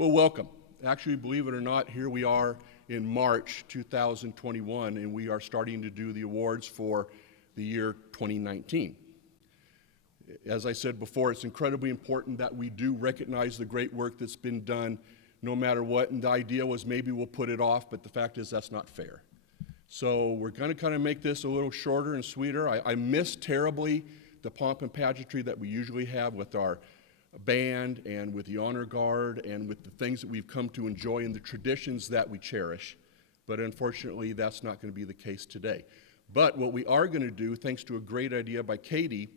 Well, welcome. Actually, believe it or not, here we are in March 2021, and we are starting to do the awards for the year 2019. As I said before, it's incredibly important that we do recognize the great work that's been done no matter what, and the idea was maybe we'll put it off, but the fact is that's not fair. So we're going to kind of make this a little shorter and sweeter. I miss terribly the pomp and pageantry that we usually have with our band and with the honor guard and with the things that we've come to enjoy and the traditions that we cherish. But unfortunately, that's not going to be the case today. But what we are going to do, thanks to a great idea by Katie,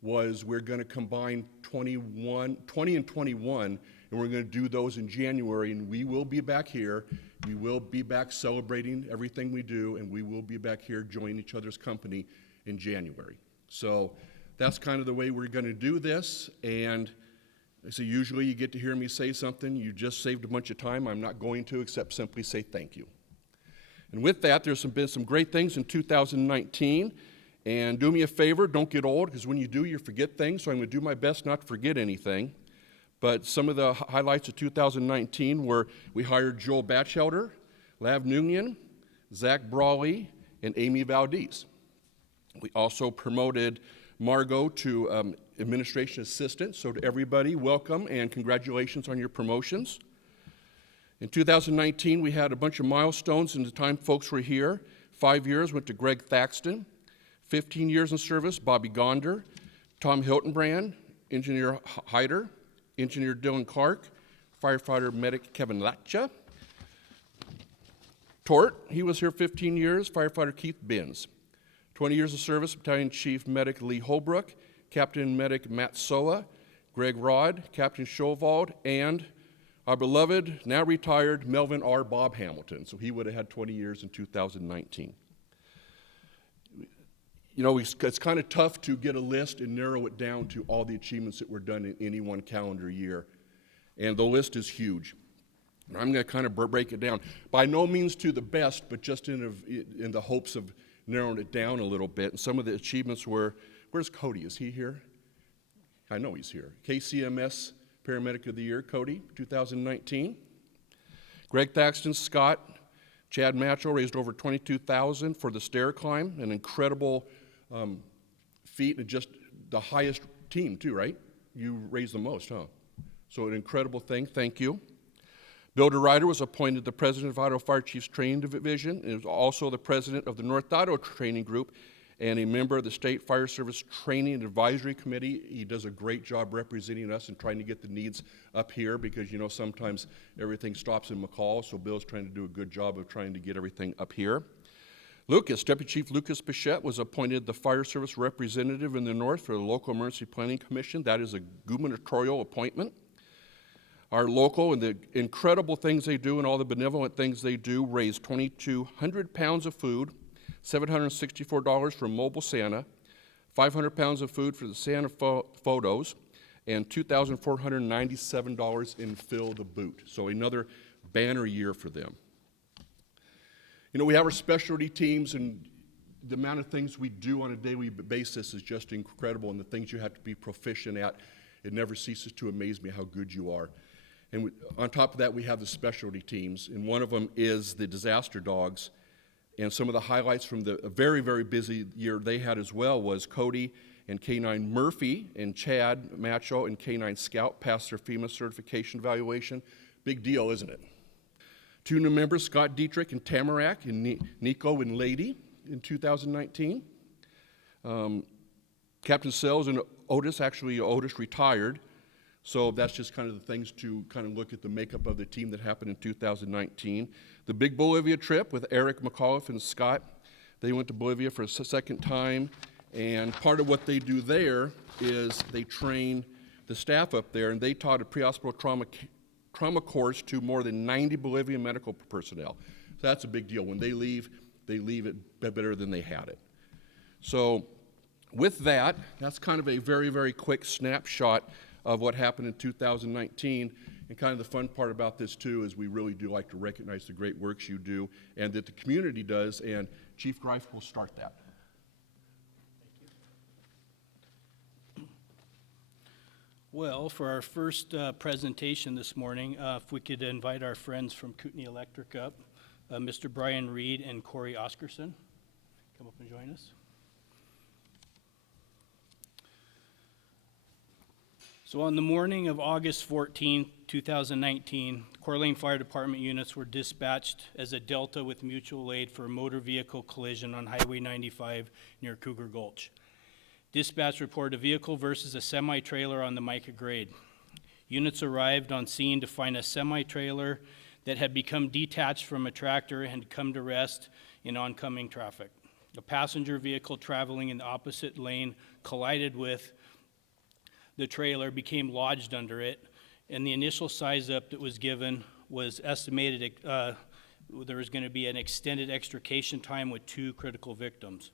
was we're going to combine 20 and 21, and we're going to do those in January, and we will be back here. We will be back celebrating everything we do, and we will be back here joining each other's company in January. So that's kind of the way we're going to do this, and so usually you get to hear me say something. You just saved a bunch of time. I'm not going to except simply say thank you. And with that, there's been some great things in 2019. And do me a favor, don't get old, because when you do, you forget things. So I'm going to do my best not to forget anything. But some of the highlights of 2019 were we hired Joel Batchelder, Lav Noonian, Zach Brawley, and Amy Valdez. We also promoted Margot to administration assistant. So to everybody, welcome and congratulations on your promotions. In 2019, we had a bunch of milestones in the time folks were here. 5 years went to Greg Thaxton. 15 years in service, Bobby Gonder. Tom Hiltonbrand, Engineer Hyder, Engineer Dylan Clark, Firefighter Medic Kevin Latcha. Tort, he was here 15 years, Firefighter Keith Binns. 20 years of service, Battalion Chief Medic Lee Holbrook, Captain Medic Matt Soa, Greg Rod, Captain Schovald, and our beloved, now retired, Melvin R. Bob Hamilton. So he would have had 20 years in 2019. You know, it's kind of tough to get a list and narrow it down to all the achievements that were done in any one calendar year. And the list is huge. And I'm going to kind of break it down. By no means to the best, but just in the hopes of narrowing it down a little bit. And some of the achievements were, where's Cody? Is he here? I know he's here. KCMS Paramedic of the Year, Cody, 2019. Greg Thaxton, Scott, Chad Matchell raised over $22,000 for the stair climb, an incredible feat, and just the highest team too, right? You raised the most, huh? So an incredible thing, thank you. Bill DeRuyter was appointed the president of Idaho Fire Chiefs Training Division, and is also the president of the North Idaho Training Group, and a member of the State Fire Service Training and Advisory Committee. He does a great job representing us and trying to get the needs up here, because you know sometimes everything stops in McCall, so Bill's trying to do a good job of trying to get everything up here. Lucas, Deputy Chief Lucas Bichette, was appointed the Fire Service representative in the North for the Local Emergency Planning Commission. That is a gubernatorial appointment. Our local and the incredible things they do and all the benevolent things they do raised 2,200 pounds of food, $764 for Mobile Santa, 500 pounds of food for the Santa photos, and $2,497 in Fill the Boot. So another banner year for them. You know, we have our specialty teams, and the amount of things we do on a daily basis is just incredible, and the things you have to be proficient at, it never ceases to amaze me how good you are. And on top of that, we have the specialty teams, and one of them is the disaster dogs. And some of the highlights from the very, very busy year they had as well was Cody and K9 Murphy and Chad Macho and K9 Scout passed their FEMA certification evaluation. Big deal, isn't it? 2 new members, Scott Dietrich and Tamarack, and Nico and Lady in 2019. Captain Sells and Otis, actually Otis retired. So that's just kind of the things to kind of look at the makeup of the team that happened in 2019. The Big Bolivia trip with Eric McAuliffe and Scott. They went to Bolivia for a second time, and part of what they do there is they train the staff up there, and they taught a pre-hospital trauma course to more than 90 Bolivian medical personnel. So that's a big deal. When they leave it better than they had it. So with that, that's kind of a very, very quick snapshot of what happened in 2019. And kind of the fun part about this too is we really do like to recognize the great works you do and that the community does, and Chief Greif will start that. Well, for our first presentation this morning, if we could invite our friends from Kootenai Electric up, Mr. Brian Reed and Corey Oscarson. Come up and join us. So on the morning of August 14, 2019, Coeur d'Alene Fire Department units were dispatched as a Delta with mutual aid for a motor vehicle collision on Highway 95 near Coeur Gulch. Dispatch reported a vehicle versus a semi-trailer on the Mica grade. Units arrived on scene to find a semi-trailer that had become detached from a tractor and had come to rest in oncoming traffic. A passenger vehicle traveling in the opposite lane collided with the trailer, became lodged under it, and the initial size up that was given was estimated there was going to be an extended extrication time with 2 critical victims.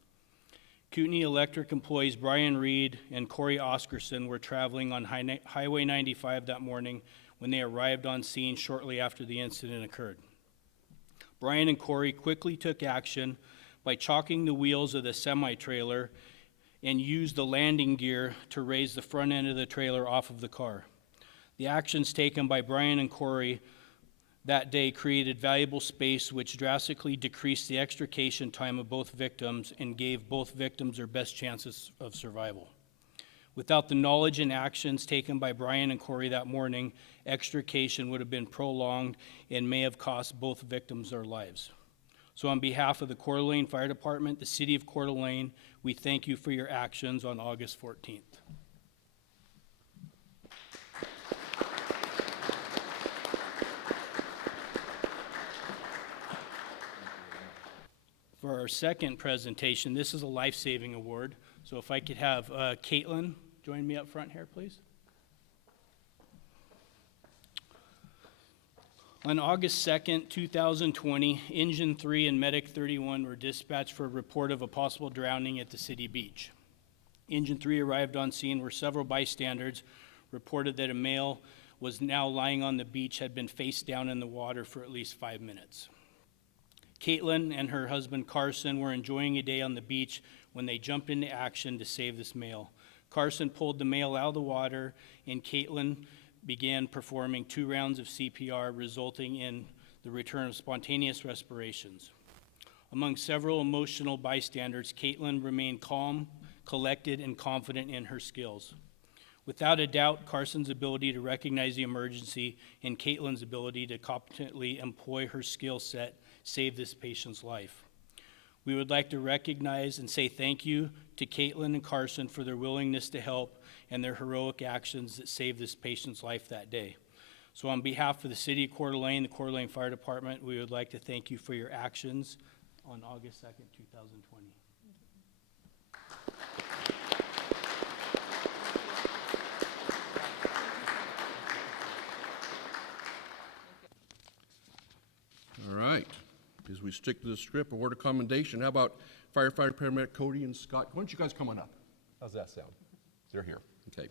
Kootenai Electric employees Brian Reed and Corey Oscarson were traveling on Highway 95 that morning when they arrived on scene shortly after the incident occurred. Brian and Corey quickly took action by chalking the wheels of the semi-trailer and used the landing gear to raise the front end of the trailer off of the car. The actions taken by Brian and Corey that day created valuable space, which drastically decreased the extrication time of both victims and gave both victims their best chances of survival. Without the knowledge and actions taken by Brian and Corey that morning, extrication would have been prolonged and may have cost both victims their lives. So on behalf of the Coeur d'Alene Fire Department, the City of Coeur d'Alene, we thank you for your actions on August 14th. For our second presentation, this is a life-saving award. So if I could have Caitlin join me up front here, please. On August 2nd, 2020, Engine 3 and Medic 31 were dispatched for a report of a possible drowning at the city beach. Engine 3 arrived on scene where several bystanders reported that a male was now lying on the beach, had been face down in the water for at least 5 minutes. Caitlin and her husband Carson were enjoying a day on the beach when they jumped into action to save this male. Carson pulled the male out of the water, and Caitlin began performing 2 rounds of CPR, resulting in the return of spontaneous respirations. Among several emotional bystanders, Caitlin remained calm, collected, and confident in her skills. Without a doubt, Carson's ability to recognize the emergency and Caitlin's ability to competently employ her skill set saved this patient's life. We would like to recognize and say thank you to Caitlin and Carson for their willingness to help and their heroic actions that saved this patient's life that day. So on behalf of the City of Coeur d'Alene, the Coeur d'Alene Fire Department, we would like to thank you for your actions on August 2nd, 2020. All right. As we stick to the script, award of commendation. How about Firefighter, Paramedic Cody and Scott? Why don't you guys come on up? How's that sound? They're here. Okay.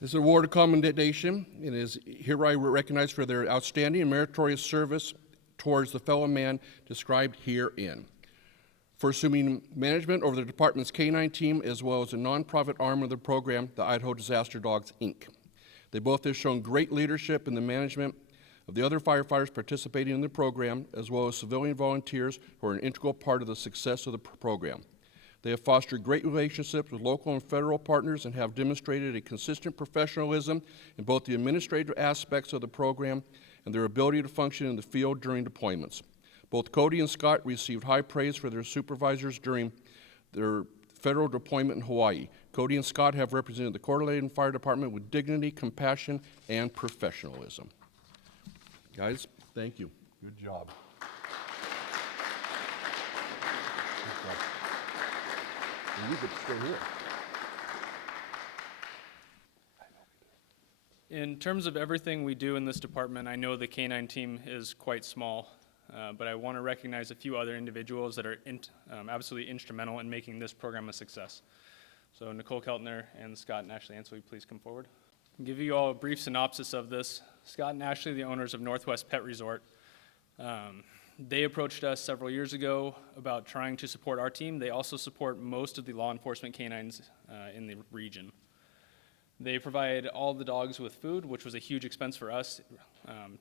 This award of commendation and is hereby recognized for their outstanding and meritorious service towards the fellow man described herein. For assuming management over the department's K-9 team as well as a nonprofit arm of the program, the Idaho Disaster Dogs, Inc. They both have shown great leadership in the management of the other firefighters participating in the program, as well as civilian volunteers who are an integral part of the success of the program. They have fostered great relationships with local and federal partners and have demonstrated a consistent professionalism in both the administrative aspects of the program and their ability to function in the field during deployments. Both Cody and Scott received high praise for their supervisors during their federal deployment in Hawaii. Cody and Scott have represented the Coeur d'Alene Fire Department with dignity, compassion, and professionalism. Guys, thank you. Good job. And you get to stay here. In terms of everything we do in this department, I know the K-9 team is quite small, but I want to recognize a few other individuals that are absolutely instrumental in making this program a success. So Nicole Keltner and Scott and Ashley Ansel, please come forward. I'll give you all a brief synopsis of this. Scott and Ashley, the owners of Northwest Pet Resort, they approached us several years ago about trying to support our team. They also support most of the law enforcement canines in the region. They provide all the dogs with food, which was a huge expense for us,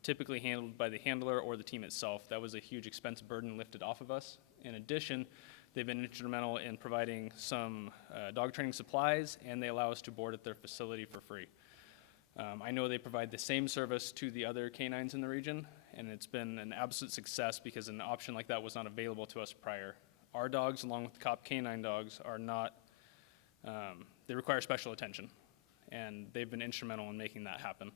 typically handled by the handler or the team itself. That was a huge expense burden lifted off of us. In addition, they've been instrumental in providing some dog training supplies, and they allow us to board at their facility for free. I know they provide the same service to the other canines in the region, and it's been an absolute success because an option like that was not available to us prior. Our dogs, along with the COP canine dogs, are not, they require special attention, and they've been instrumental in making that happen.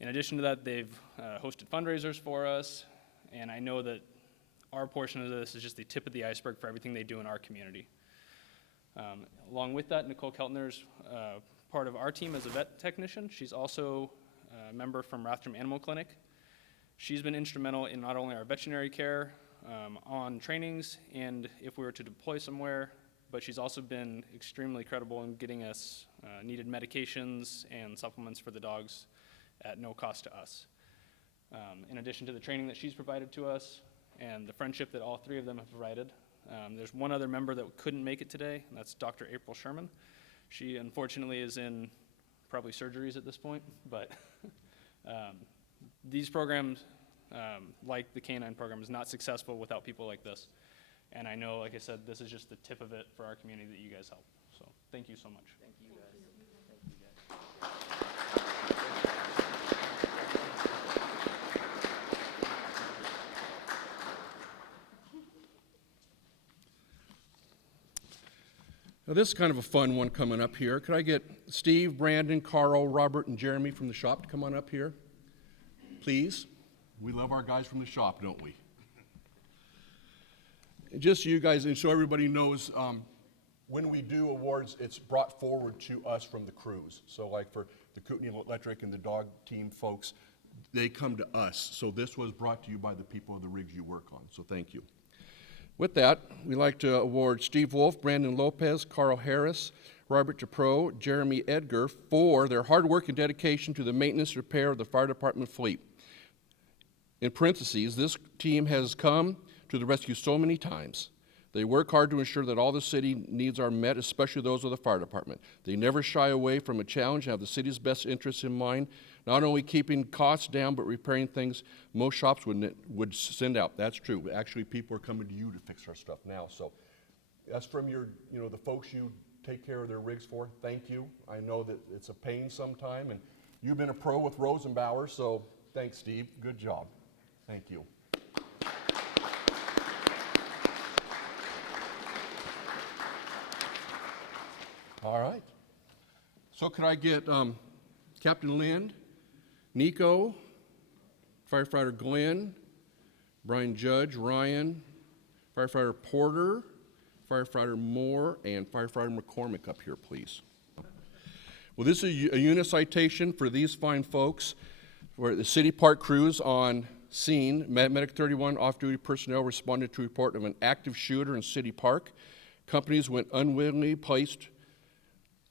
In addition to that, they've hosted fundraisers for us, and I know that our portion of this is just the tip of the iceberg for everything they do in our community. Along with that, Nicole Keltner's part of our team as a vet technician. She's also a member from Rathdrum Animal Clinic. She's been instrumental in not only our veterinary care, on trainings, and if we were to deploy somewhere, but she's also been extremely credible in getting us needed medications and supplements for the dogs at no cost to us. In addition to the training that she's provided to us and the friendship that all three of them have provided, there's one other member that couldn't make it today, and that's Dr. April Sherman. She unfortunately is in probably surgeries at this point, but these programs, like the canine program, is not successful without people like this. And I know, like I said, this is just the tip of it for our community that you guys help. So thank you so much. Thank you, guys. Now, this is kind of a fun one coming up here. Could I get Steve, Brandon, Carl, Robert, and Jeremy from the shop to come on up here? Please. We love our guys from the shop, don't we? Just so you guys, and so everybody knows, when we do awards, it's brought forward to us from the crews. So like for the Kootenai Electric and the dog team folks, they come to us. So this was brought to you by the people of the rigs you work on. So thank you. With that, we'd like to award Steve Wolf, Brandon Lopez, Carl Harris, Robert DePro, Jeremy Edgar for their hard work and dedication to the maintenance and repair of the fire department fleet. In parentheses, this team has come to the rescue so many times. They work hard to ensure that all the city needs are met, especially those of the fire department. They never shy away from a challenge and have the city's best interests in mind, not only keeping costs down, but repairing things most shops would send out. That's true. Actually, people are coming to you to fix our stuff now. So that's from your, the folks you take care of their rigs for. Thank you. I know that it's a pain sometime, and you've been a pro with Rosenbauer, so thanks, Steve. Good job. Thank you. All right. So could I get Captain Lind, Nico, Firefighter Glenn, Brian Judge, Ryan, Firefighter Porter, Firefighter Moore, and Firefighter McCormick up here, please. Well, this is a unit citation for these fine folks where the city park crews on scene, Medic 31 off-duty personnel responded to a report of an active shooter in City Park. Companies went unwittingly placed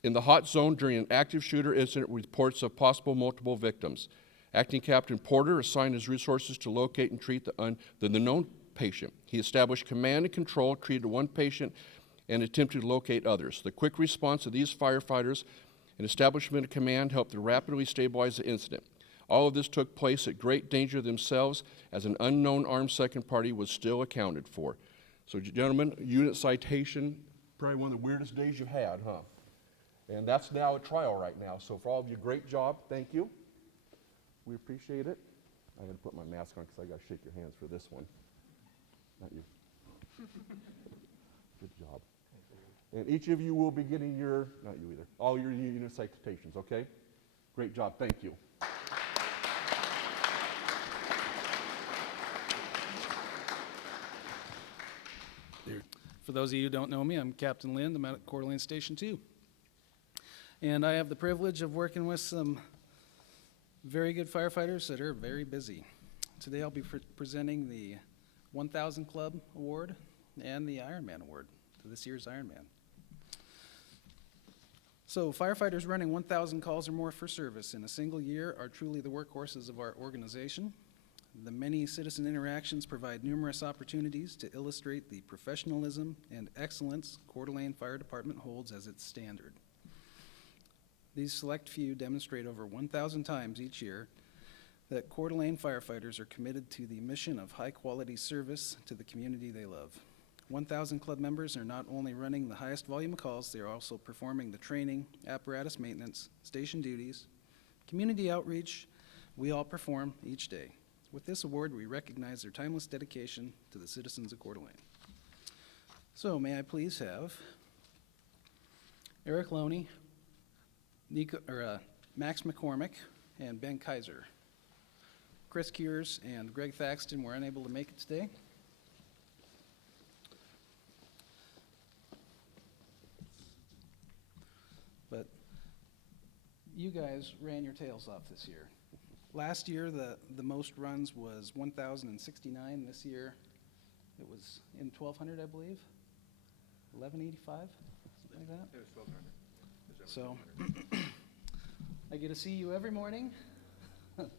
in the hot zone during an active shooter incident with reports of possible multiple victims. Acting Captain Porter assigned his resources to locate and treat the known patient. He established command and control, treated one patient, and attempted to locate others. The quick response of these firefighters and establishment of command helped to rapidly stabilize the incident. All of this took place at great danger themselves, as an unknown armed second party was still accounted for. So, gentlemen, unit citation, probably one of the weirdest days you've had, huh? And that's now a trial right now. So for all of you, great job. Thank you. We appreciate it. I got to put my mask on because I got to shake your hands for this one. Not you. Good job. And each of you will be getting your, not you either, all your unit citations, okay? Great job. Thank you. For those of you who don't know me, I'm Captain Lind. I'm out at Coeur d'Alene Station 2. And I have the privilege of working with some very good firefighters that are very busy. Today I'll be presenting the 1000 Club Award and the Ironman Award to this year's Ironman. So firefighters running 1,000 calls or more for service in a single year are truly the workhorses of our organization. The many citizen interactions provide numerous opportunities to illustrate the professionalism and excellence Coeur d'Alene Fire Department holds as its standard. These select few demonstrate over 1,000 times each year that Coeur d'Alene firefighters are committed to the mission of high-quality service to the community they love. 1,000 club members are not only running the highest volume of calls, they are also performing the training, apparatus maintenance, station duties, community outreach we all perform each day. With this award, we recognize their timeless dedication to the citizens of Coeur d'Alene. So may I please have Eric Loney, Max McCormick, and Ben Kaiser. Chris Coeurs and Greg Thaxton were unable to make it today. But you guys ran your tails off this year. Last year, the most runs was 1,069. This year, it was in 1,200, I believe. 1,185, something like that. It was 1,200. So, I get to see you every morning,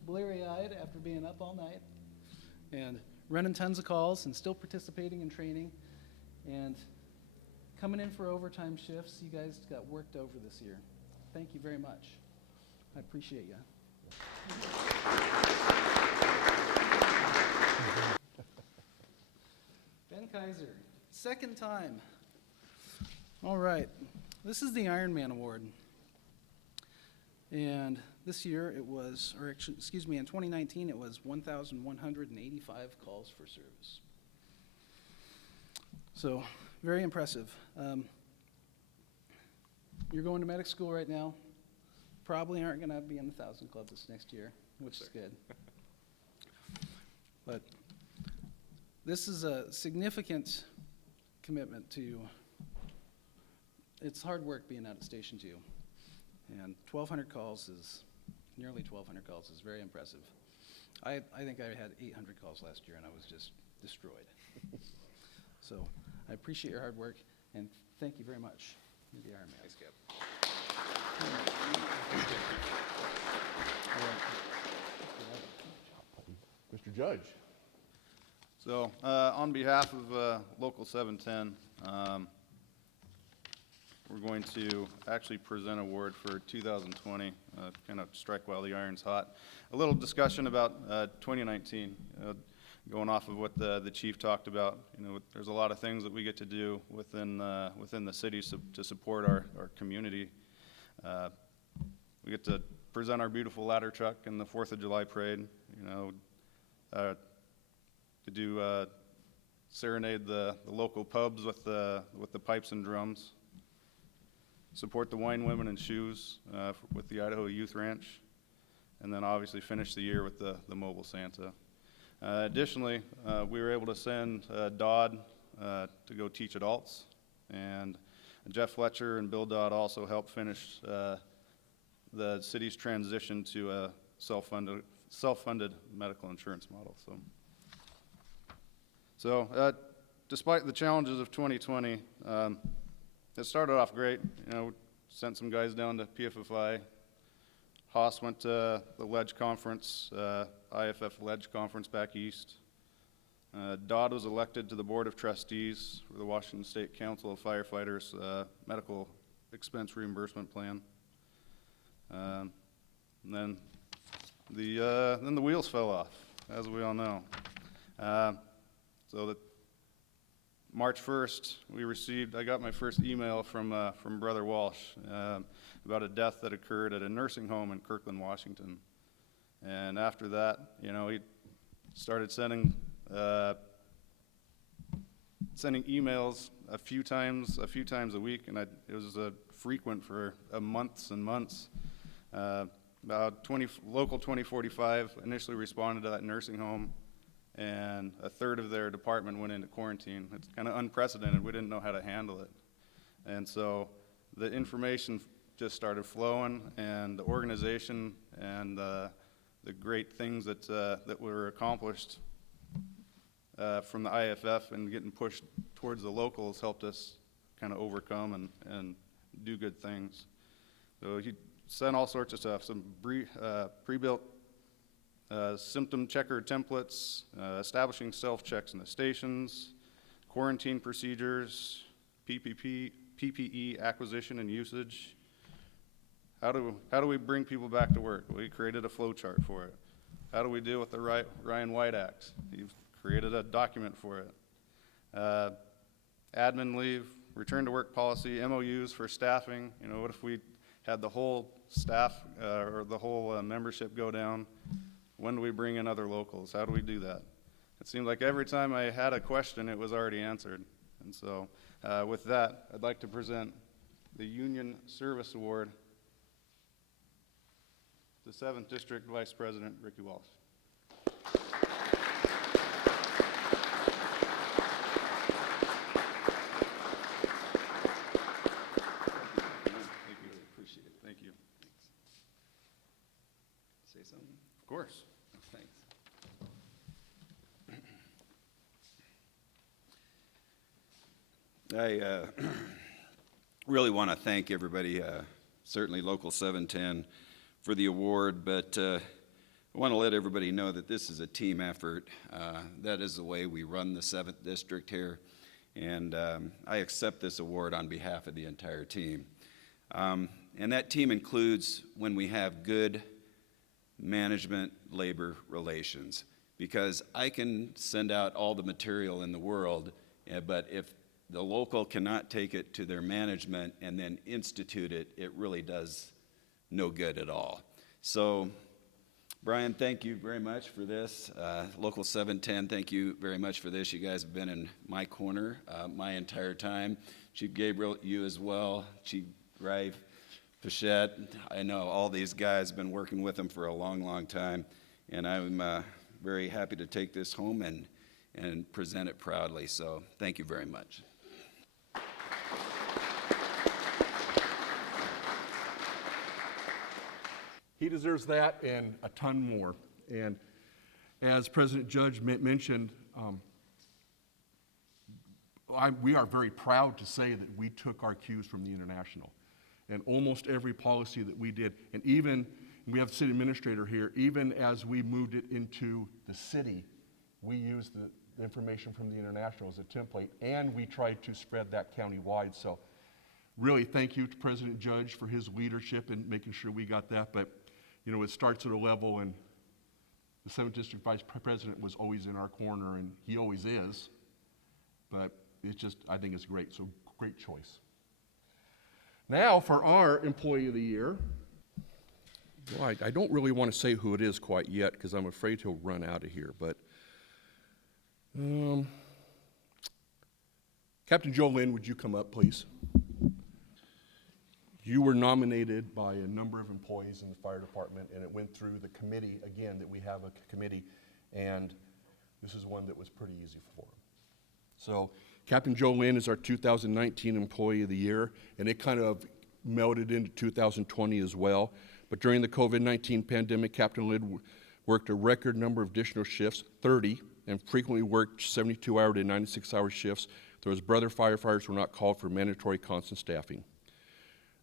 bleary-eyed after being up all night, and running tons of calls and still participating in training, and coming in for overtime shifts. You guys got worked over this year. Thank you very much. I appreciate you. Ben Kaiser, second time. All right, this is the Ironman Award. And this year it was, or actually, excuse me, in 2019 it was 1,185 calls for service. So, very impressive. You're going to medic school right now. Probably aren't going to be in the 1,000 Club this next year, which is good. But this is a significant commitment to, it's hard work being out at Station 2. And 1,200 calls is, nearly 1,200 calls is very impressive. I think I had 800 calls last year and I was just destroyed. So I appreciate your hard work and thank you very much. You're the Iron Man. Thanks, Cap. Mr. Judge. So, on behalf of Local 710, we're going to actually present an award for 2020, kind of strike while the iron's hot. A little discussion about 2019, going off of what the chief talked about. You know, there's a lot of things that we get to do within the city to support our community. We get to present our beautiful ladder truck in the 4th of July parade. You know, to do serenade the local pubs with the pipes and drums. Support the wine, women, and shoes with the Idaho Youth Ranch, and then obviously finish the year with the mobile Santa. Additionally, we were able to send Dodd to go teach adults, and Jeff Fletcher and Bill Dodd also helped finish the city's transition to a self-funded medical insurance model. So despite the challenges of 2020, it started off great. You know, sent some guys down to PFFI. Haas went to the Ledge Conference, IAFF Ledge Conference back east. Dodd was elected to the Board of Trustees for the Washington State Council of Firefighters Medical Expense Reimbursement Plan. And then the wheels fell off, as we all know. So that March 1st, I got my first email from Brother Walsh about a death that occurred at a nursing home in Kirkland, Washington. And after that, you know, he started sending emails a few times a week, and it was frequent for months and months. About Local 2045 initially responded to that nursing home, and a third of their department went into quarantine. It's kind of unprecedented. We didn't know how to handle it. And so the information just started flowing, and the organization and the great things that were accomplished from the IAFF and getting pushed towards the locals helped us kind of overcome and do good things. So he sent all sorts of stuff, some pre-built symptom checker templates, establishing self-checks in the stations, quarantine procedures, PPE acquisition and usage, How do we bring people back to work? We created a flow chart for it. How do we deal with the Ryan White Acts? You've created a document for it. Admin leave, return to work policy, MOUs for staffing. You know, what if we had the whole staff or the whole membership go down? When do we bring in other locals? How do we do that? It seemed like every time I had a question, it was already answered. And so with that, I'd like to present the Union Service Award to 7th District Vice President Ricky Walsh. Thank you. Appreciate it. Thank you. Say something? Of course. Thanks. I really want to thank everybody, certainly Local 710, for the award, but I want to let everybody know that this is a team effort. That is the way we run the 7th District here, and I accept this award on behalf of the entire team. And that team includes when we have good management labor relations, because I can send out all the material in the world, but if the local cannot take it to their management and then institute it, it really does no good at all. So, Brian, thank you very much for this. Local 710, thank you very much for this. You guys have been in my corner my entire time. Chief Gabriel, you as well. Chief Rife, Pichette, I know all these guys have been working with them for a long, long time, and I'm very happy to take this home and present it proudly. So, thank you very much. He deserves that and a ton more. And as President Judge mentioned, we are very proud to say that we took our cues from the international. And almost every policy that we did, and even, we have the city administrator here, even as we moved it into the city, we used the information from the international as a template, and we tried to spread that county-wide. So really thank you to President Judge for his leadership in making sure we got that. But you know, it starts at a level, and the 7th District Vice President was always in our corner, and he always is. But it's just, I think it's great, so great choice. Now for our Employee of the Year. Well, I don't really want to say who it is quite yet, because I'm afraid he'll run out of here, but Captain Joe Lynn, would you come up, please? You were nominated by a number of employees in the fire department, and it went through the committee, again, that we have a committee, and this is one that was pretty easy for him. So Captain Joe Lynn is our 2019 Employee of the Year, and it kind of melded into 2020 as well. But during the COVID-19 pandemic, Captain Lynn worked a record number of additional shifts, 30, and frequently worked 72-hour to 96-hour shifts, though his brother firefighters were not called for mandatory constant staffing.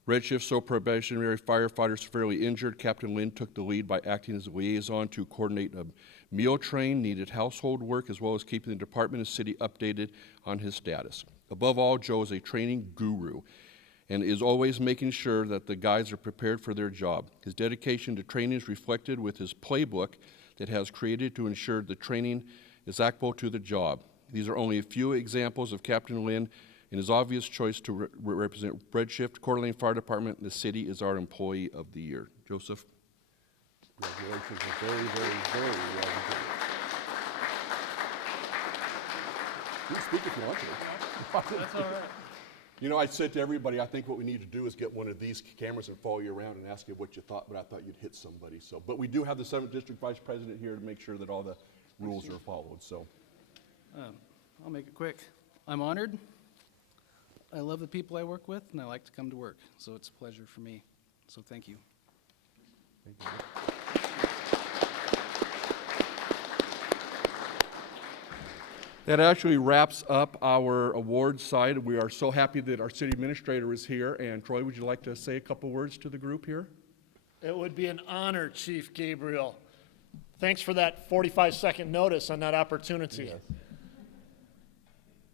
Red shift, so probationary firefighters severely injured, Captain Lynn took the lead by acting as a liaison to coordinate a meal train, needed household work, as well as keeping the department and city updated on his status. Above all, Joe is a training guru and is always making sure that the guys are prepared for their job. His dedication to training is reflected with his playbook that has created to ensure the training is applicable to the job. These are only a few examples of Captain Lynn and his obvious choice to represent Red Shift, Coeur d'Alene Fire Department, and the city is our Employee of the Year. Joseph. Congratulations, very, very, very well done. You can speak if you want to. That's all right. You know, I said to everybody, I think what we need to do is get one of these cameras and follow you around and ask you what you thought, but I thought you'd hit somebody. So, but we do have the 7th District Vice President here to make sure that all the rules are followed. So, I'll make it quick. I'm honored. I love the people I work with, and I like to come to work, so it's a pleasure for me. So thank you. thank you. That actually wraps up our awards side. We are so happy that our city administrator is here. And Troy, would you like to say a couple words to the group here? It would be an honor, Chief Gabriel. Thanks for that 45-second notice on that opportunity. Yes.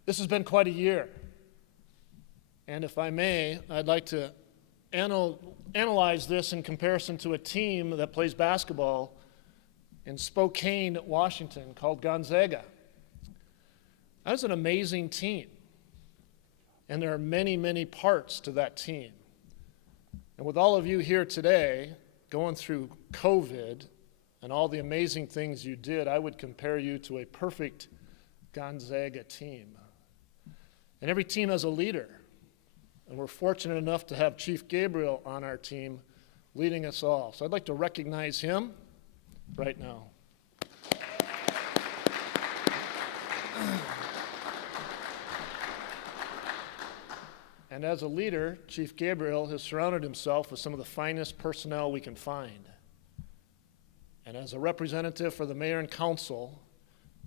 This has been quite a year. And if I may, I'd like to analyze this in comparison to a team that plays basketball in Spokane, Washington, called Gonzaga. That is an amazing team. And there are many, many parts to that team. And with all of you here today, going through COVID and all the amazing things you did, I would compare you to a perfect Gonzaga team. And every team has a leader. And we're fortunate enough to have Chief Gabriel on our team leading us all. So I'd like to recognize him right now. And as a leader, Chief Gabriel has surrounded himself with some of the finest personnel we can find. And as a representative for the mayor and council,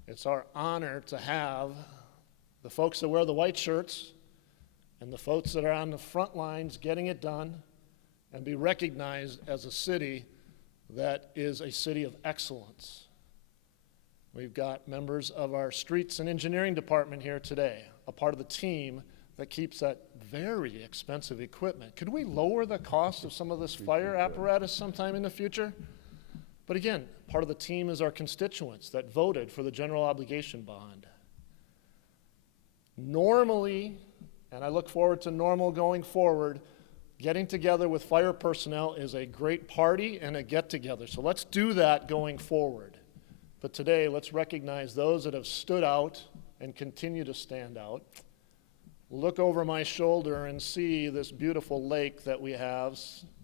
it's our honor to have the folks that wear the white shirts and the folks that are on the front lines getting it done and be recognized as a city that is a city of excellence. We've got members of our streets and engineering department here today, a part of the team that keeps that very expensive equipment. Could we lower the cost of some of this fire apparatus sometime in the future? But again, part of the team is our constituents that voted for the general obligation bond. Normally, and I look forward to normal going forward, getting together with fire personnel is a great party and a get-together. So let's do that going forward. But today, let's recognize those that have stood out and continue to stand out. Look over my shoulder and see this beautiful lake that we have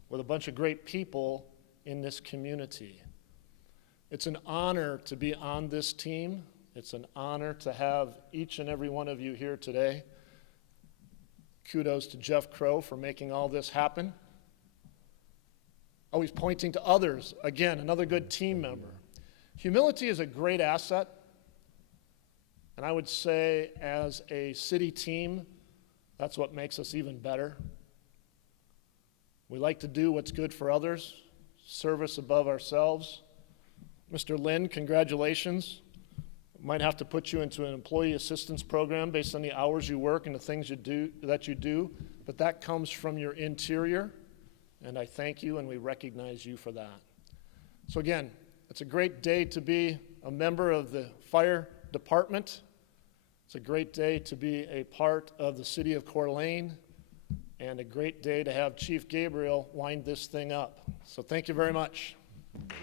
with a bunch of great people in this community. It's an honor to be on this team. It's an honor to have each and every one of you here today. Kudos to Jeff Crow for making all this happen. Always pointing to others. Again, another good team member. Humility is a great asset. And I would say as a city team, that's what makes us even better. We like to do what's good for others, service above ourselves. Mr. Lynn, congratulations. Might have to put you into an employee assistance program based on the hours you work and the things you do, but that comes from your interior, and I thank you and we recognize you for that. So again, it's a great day to be a member of the fire department. It's a great day to be a part of the city of Coeur d'Alene, and a great day to have Chief Gabriel wind this thing up. So thank you very much. Good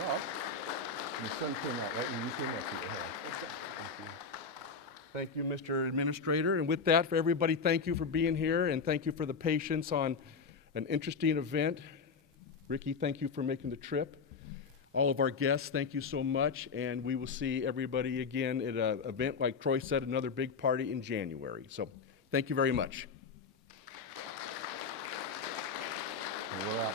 job. Your son came out, right? You came out to the head. Thank you, Mr. Administrator. And with that, for everybody, thank you for being here, and thank you for the patience on an interesting event. Ricky, thank you for making the trip. All of our guests, thank you so much, and we will see everybody again at an event, like Troy said, another big party in January. So thank you very much. And we're out.